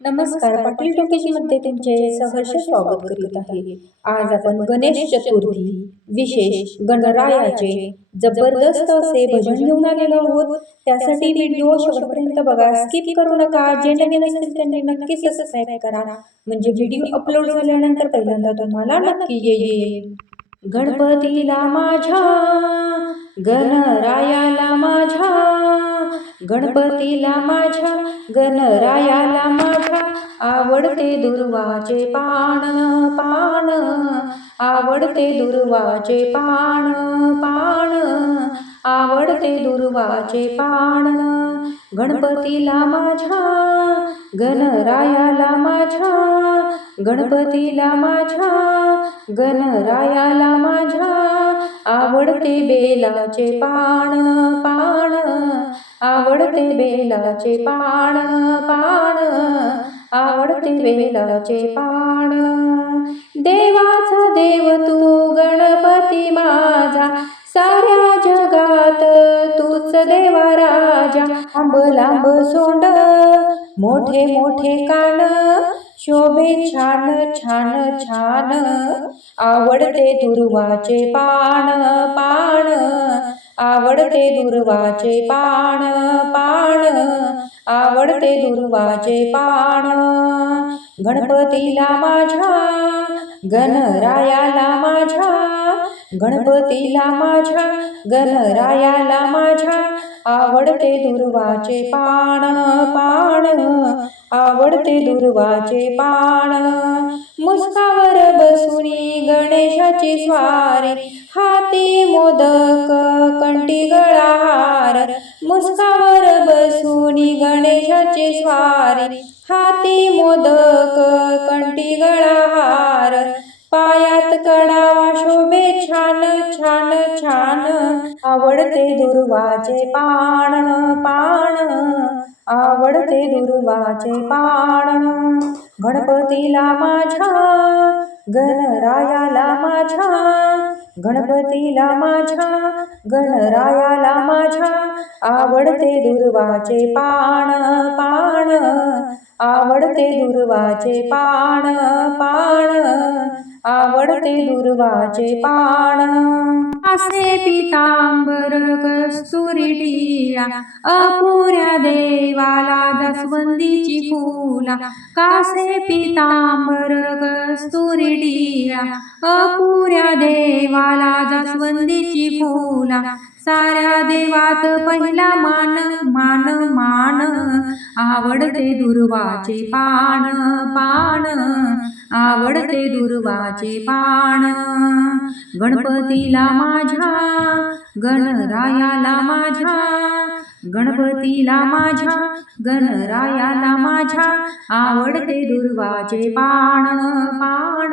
नमस्कार पाटील टोकेशी मध्ये तुमचे सहर्ष स्वागत करीत आहे. आज आपण गणेश चतुर्थी विशेष गणरायाचे जबरदस्त असे भजन घेऊन आलेलो आहोत. त्यासाठी व्हिडिओ शेवटपर्यंत बघा. स्किप करू नका. जे नवीन असतील त्यांनी नक्की सबस्क्राईब करा. म्हणजे व्हिडिओ अपलोड झाल्यानंतर पहिल्यांदा तुम्हाला नक्की येईल. गणपतीला माझ्या गणरायाला माझ्या. गणपतीला माझ्या गणरायाला माझ्या आवडते दुर्वाचे पान पान आवडते दुर्वाचे पान पान आवडते दुर्वाचे पान. गणपतीला माझ्या गणरायाला माझ्या गणपतीला माझ्या गणरायाला माझ्या आवडते बेलाचे पान पान. आवडते बेलाचे पान पान. आवडते बेलाचे पान. देवाचा देव राजा लांब लांब सोंड मोठे मोठे कान शोभे छान छान छान आवडते दुर्वाचे पान पान आवडते दुर्वाचे पान पान आवडते दुर्वाचे पान. गणपतीला माझ्या गणरायाला माझ्या गणपतीला माझ्या गणरायाला माझ्या आवडते दुर्वाचे पाण पाण आवडते दुर्वाचे पान मुस्कावर बसुनी गणेशाची स्वारी. हाती मोदक कंटी गळाहार. मुस्कावर बसुनी गणेशाची स्वारी. हाती मोदक कंटी गळाहार. पायात कडा शोभे छान छान छान. आवडते दुर्वाचे पाण पाण. आवडते दुर्वाचे पाण. गणपतीला माझ्या गणरायाला माझ्या. गणपतीला माझ्या गणरायाला माझ्या. आवडते दुर्वाचे पाण पाण. आवडते दुर्वाचे पाण पाण. आवडते दुर्वाचे पाण. असे पितांबर कस्तुरी अपुऱ्या देवाला दसवंदीची फुला. कासे पितांबर कस्तुरी अपुऱ्या देवाला दसवंदीची फुला. साऱ्या देवात पहिला मान मान मान. आवडते दुर्वाचे पान पान आवडते दुर्वाचे पान गणपतीला माझ्या गणरायाला माझ्या गणपतीला माझ्या गणरायाला माझ्या. आवडते दुर्वाचे पान पान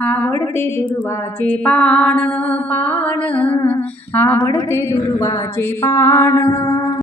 आवडते दुर्वाचे पान पान आवडते दुर्वाचे पान